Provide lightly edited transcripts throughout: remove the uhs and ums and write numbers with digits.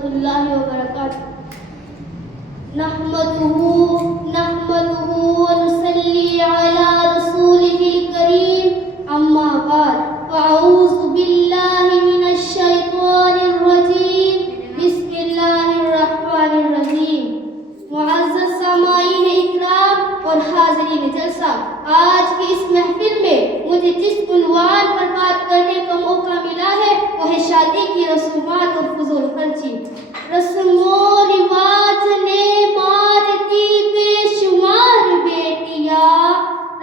रहमतुल्लाहि व बरकातुहू। नहमदुहू व नुसल्ली अला रसूलिहिल करीम, अम्मा बाद, अऊज़ु बिल्लाहि मिनश शैतानिर रजीम, बिस्मिल्लाहिर रहमानिर रहीम। मुअज़्ज़ज़ सामाईन इकराम और हाज़रीन जलसा, आज की इस महफिल में मुझे जिस उन्वान पर बात करने का मौका मिला है वो है शादी की रसूमात और फजूल खर्ची। रस्मो रिवाज ने मार दी बेशुमार बेटियां,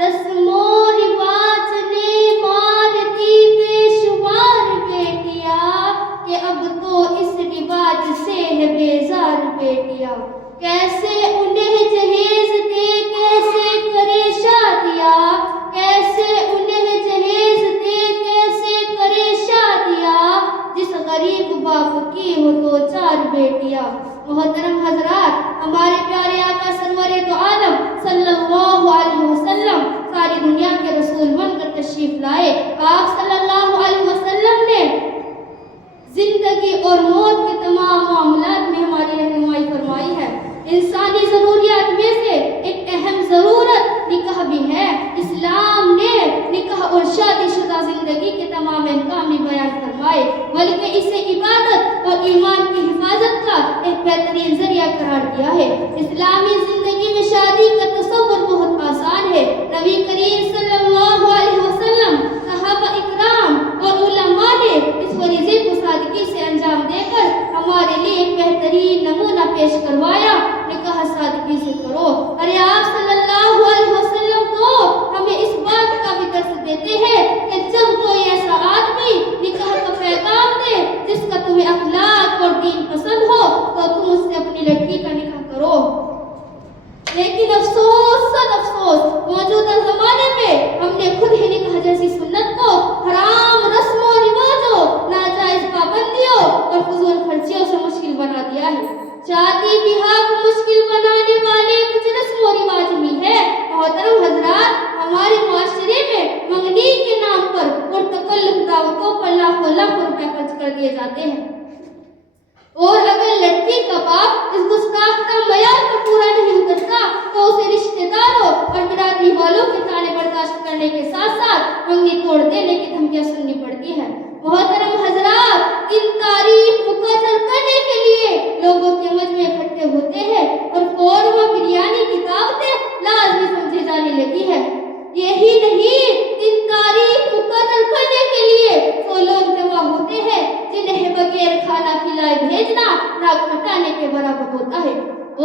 रस्मो रिवाज ने मार दी बेशुमार बेटियां, कि अब तो इस रिवाज से है बेजार बेटियां। कैसे उन्हें जहेज दे कैसे करे शादियां, कैसे उन्हें जहेज दे कैसे करे शादियां, जिस गरीब बाप की हो दो चार बेटियां। मोहतरम हजरात, हमारे प्यारे आका सरवरे तो आलम सल्लल्लाहु अलैहि वसल्लम सारी दुनिया के रसूल बनकर तशरीफ लाए। आप सल्लल्लाहु अलैहि वसल्लम ने जिंदगी और मौत के तमाम मामलात में हमारी रहनुमाई फरमाई है। इंसानी ज़रूरियात में से एक अहम ज़रूरत निकाह भी है। इस्लाम ने निकाह और शादीशुदा ज़िंदगी के तमाम अहकाम भी बयान फरमाए, बल्कि इसे इबादत और ईमान की हिफाजत का एक बेहतरीन ज़रिया करार दिया है। इस्लामी ज़िंदगी में शादी का तसव्वुर बहुत आसान है। नबी करीम सल्लल्लाहु अलैहि वसल्लम, सहाबा इकराम और उलमा ने इस फरीज़े को सादगी से अंजाम देकर हमारे लिए एक बेहतरीन नमूना पेश करवाया। निकाह सादगी से करो। अरे आप सल्लल्लाहु अलैहि वसल्लम तो हमें इस बात का भी दर्स देते हैं कि जब कोई ऐसा आदमी निकाह का पैगाम दे जिसका तुम्हें अखलाक और दीन पसंद हो तो तुम उससे अपनी लड़की का निकाह करो। लेकिन अफसोस सद अफसोस, मौजूदा जमाने में हमने खुद ही निकाह जैसी सुन्नत को हराम रस्मों रिवाजों, नाजायज पाबंदियों और फजूल खर्चियों से मुश्किल बना दिया है। शादी ब्याह को मुश्किल बनाने वाले कुछ रस्म और रिवाज भी है। मोहतरम हजरात, हमारे मुआशरे में मंगनी के नाम पर और तकल्लुफ दावतों पर लाखों लाखों रुपए खर्च कर दिए जाते हैं, और अगर लड़की का बाप इस गुस्ताख का मयार पर पूरा नहीं उतरता तो उसे रिश्तेदारों और बिरादरी वालों के ताने बर्दाश्त करने के साथ साथ मंगनी तोड़ देने की धमकियां सुननी पड़ती है। मोहतरम हजरात, इन तारीख मुकर्रर करने के लिए लोगों के मजमे इकट्ठे होते हैं और कौरमा बिरयानी की दावतें लाजमी समझी जाने लगी है। यही नहीं, इन तारीख मुकर्रर करने के लिए तो लोग जमा होते हैं जिन्हें बगैर खाना खिलाए भेजना नाक कटाने के बराबर होता है।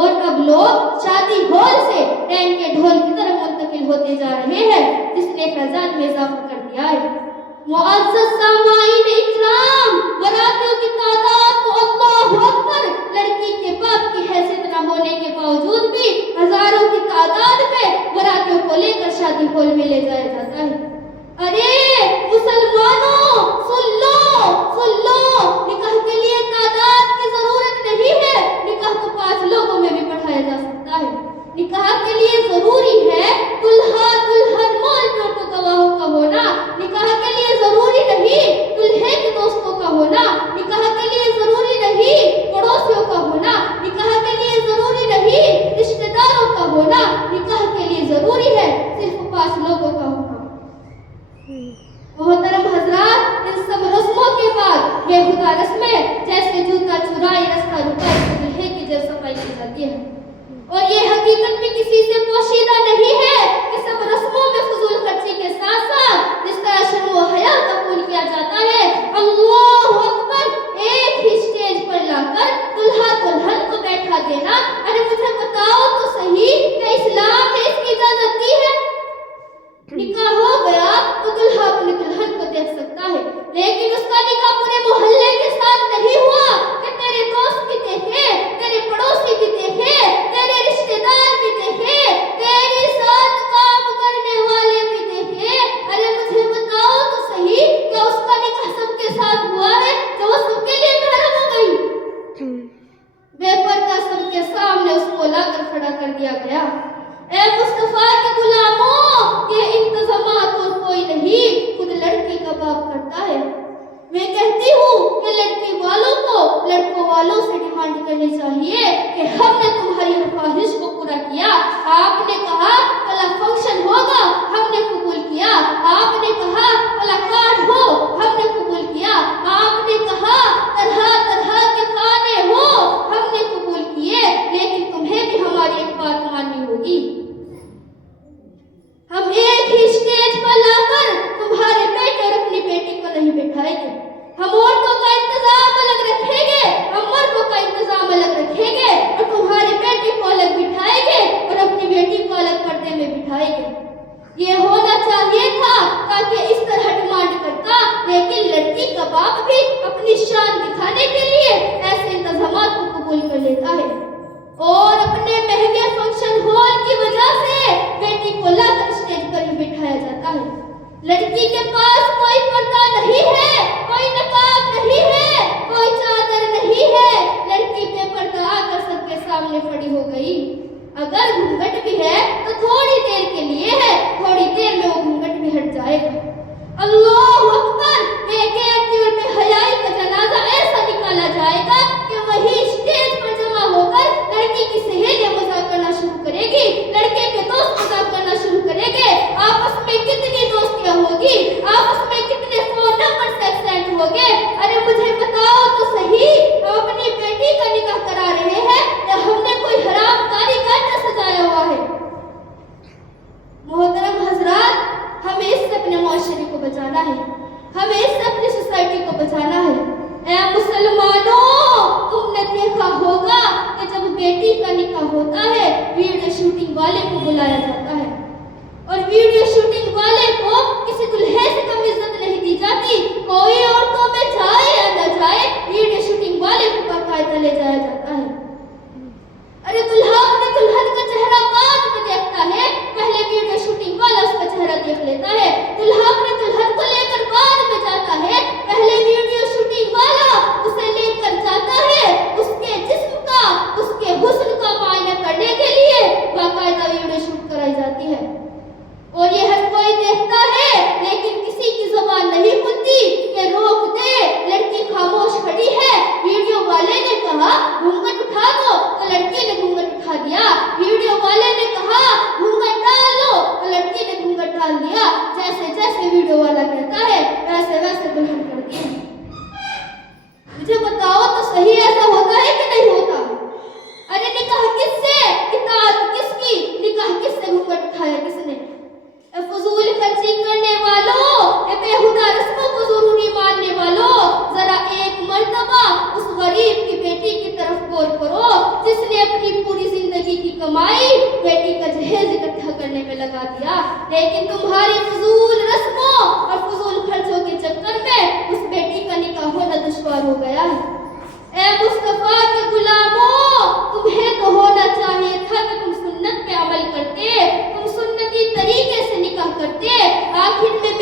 और अब लोग शादी हॉल से टैंक के ढोल की तरफ मुंतकिल होते जा रहे हैं, जिसने फैजान में इजाफा कर दिया है। मुअज़्ज़ज़ सामाईन इकराम, बरातियों की तादाद तो अल्लाहु अकबर, लड़की के बाप की हैसियत न होने के बावजूद भी हजारों की तादाद में बरातियों को लेकर शादी हॉल में ले जाया जाता है। अरे मुसलमानों, सुन लो, निकाह के लिए तादाद की जरूरत नहीं है। निकाह तो 5 लोगों में भी पढ़ाया जा सकता है। निकाह के लिए जरूरी है दुल्हा दुल्हन मौल तो गवाहों का होना। निकाह के लिए जरूरी नहीं दुल्हे के दोस्तों का होना। निकाह के लिए जरूरी नहीं पड़ोसियों का होना। निकाह के लिए जरूरी नहीं रिश्तेदारों का होना। निकाह के लिए जरूरी है सिर्फ 5 लोगों का होना। मोहतरम हजरात, इन सब रस्मों के बाद बेहुदा रस्में जैसे जूता चुराई रास्ता रुकाई से दुल्हे की जब सफाई की जाती है, और ये हकीकत भी किसी से पोशीदा नहीं है कि सब रस्मों में फजूल खर्ची के साथ साथ जिस तरह शर्म व हया का खून किया जाता है, अल्लाहु अकबर, एक ही स्टेज पर लाकर दुल्हा दुल्हन को बैठा देना। अरे मुझे बताओ तो सही कि इस्लाम ने इसकी इजाजत दी है? निकाह हो गया तो दुल्हा अपनी दुल्हन को देख सकता है, लेकिन उसका निकाह पूरे मोहल्ले के साथ नहीं हुआ कि तेरे दोस्त भी देखे, तेरे पड़ोसी भी देखे, तेरे रिश्तेदार भी देखे, तेरे साथ काम करने वाले भी देखे। अरे मुझे बताओ तो सही, क्या उसका निकाह सबके साथ हुआ है जो वो सबके लिए महरम हो गई? बेपर्दा सबके सामने उसको लाकर खड़ा कर दिया गया। ए मुस्तफा के गुलामों, ये इंतजामात और कोई नहीं, खुद लड़की का बाप करता है। मैं कहती हूँ कि लड़की वालों को लड़कों वालों से ڈیمانڈ کرنی چاہیے کہ ہم نے تمہاری ہر خواہش کو پورا کیا. آپ نے کہا کل فنکشن ہوگا, ہم نے قبول کیا. آپ نے کہا کل کارڈ ہو, ہم نے قبول کیا. آپ نے کہا طرح طرح کے کھانے ہو, ہم نے قبول کیے. لیکن تمہیں بھی ہماری ایک بات ماننی ہوگی. ہم ایک ہی اسٹیج پر لا کر تمہارے بیٹے اور اپنی بیٹی کو نہیں بٹھائیں گے. ہم عورتوں کا انتظام الگ رکھیں گے, ہم مردوں کا انتظام الگ رکھیں گے, اور تمہاری بیٹی کو الگ بٹھائیں گے اور اپنی بیٹی کو الگ پردے میں بٹھائیں گے. یہ ہونا چاہیے تھا تاکہ اس طرح ڈیمانڈ کرتا, لیکن لڑکی کا باپ بھی اپنی شان دکھانے کے لیے ایسے انتظامات کو قبول کر لیتا ہے اور اپنے مہنگے فنکشن ہال کی وجہ سے بیٹی کو لا کر اسٹیج پر ہی بٹھایا جاتا ہے. لڑکی کے پاس کوئی پردہ نہیں ہے, کوئی نقاب نہیں ہے, کوئی چادر نہیں ہے. لڑکی بے پردہ آ کر سب کے سامنے کھڑی ہو گئی. اگر گھونگھٹ بھی ہے تو تھوڑی دیر کے لیے ہے, تھوڑی دیر میں وہ گھونگھٹ بھی ہٹ جائے گا. اللہ اکبر. ایک ایک اور بے حیائی کا جنازہ ایسا نکالا جائے گا کہ وہی اسٹیج پر جمع ہو کر لڑکی کی سہیلیاں مذاق کرنا شروع کرے گی, لڑکے کے دوست مذاق کرنا شروع کریں گے. آپس میں کتنی دوستیاں ہوگی, آپس میں کتنے فون نمبر سے ایکسچینج ہوگے. ارے مجھے بتاؤ تو صحیح, ہم اپنی بیٹی کا نکاح کرا رہے ہیں یا ہم نے کوئی حرام کاری کا سجایا ہوا ہے؟ محترم حضرات, ہمیں اس سے اپنے معاشرے کو بچانا ہے, ہمیں اس سے اپنی سوسائٹی کو بچانا ہے. اے مسلمانوں, تم نے دیکھا ہوگا کہ جب بیٹی کا نکاح ہوتا ہے ویڈیو شوٹنگ والے کو بلایا جاتا ہے, اور ویڈیو شوٹنگ والے کو کسی دلہے سے کم عزت نہیں دی جاتی. کوئی عورتوں میں جائے یا نہ جائے, ویڈیو شوٹنگ والے کو باقاعدہ لے جایا جاتا ہے. ارے دلہا اپنے دلہن کا چہرہ بعد میں دیکھتا ہے, پہلے ویڈیو شوٹنگ والا اس کا چہرہ دیکھ لیتا ہے. دلہا اپنے دلہن کو لے کر بعد میں جاتا ہے, پہلے ویڈیو شوٹنگ والا اسے لے کر جاتا ہے اس کے جسم کا, اس کے حسن کا معائنہ کرنے کے لیے باقاعدہ ویڈیو شوٹ کرائی جاتی ہے. اور یہ ہر کوئی دیکھتا ہے, لیکن کسی کی زبان نہیں کھلتی کہ روک دے, لڑکی خاموش کھڑی ہے. ویڈیو والے نے کہا گھونگھٹ اٹھا دو, تو لڑکی نے گھونگھٹ اٹھا دیا. ویڈیو والے نے کہا گھونگھٹ ڈال دو, تو لڑکی نے گھونگھٹ ڈال دیا. جیسے جیسے ویڈیو والا کہتا ہے ویسے ویسے دلہن کرتی ہے. مجھے بتاؤ تو صحیح, ایسا ہوتا ہے کہ نہیں ہوتا؟ ارے نکاح کس سے, اطاعت کس کی, نکاح کس سے, گھونگھٹ اٹھایا کس نے؟ فضول خرچی کرنے والوں, بےہودہ رسموں کو ضروری ماننے والوں, ذرا ایک مرتبہ اس غریب کی بیٹی کی طرف غور کرو جس نے اپنی پوری زندگی کی کمائی بیٹی کا جہیز اکٹھا کرنے میں لگا دیا, لیکن تمہاری فضول رسموں اور فضول خرچوں کے چکر میں اس بیٹی کا نکاح ہونا دشوار ہو گیا ہے. اے مصطفیٰ کے غلاموں, تمہیں تو ہونا چاہیے تھا کہ تم سنت پہ عمل کرتے, تم سنتی طریقے سے نکاح کرتے. آخر میں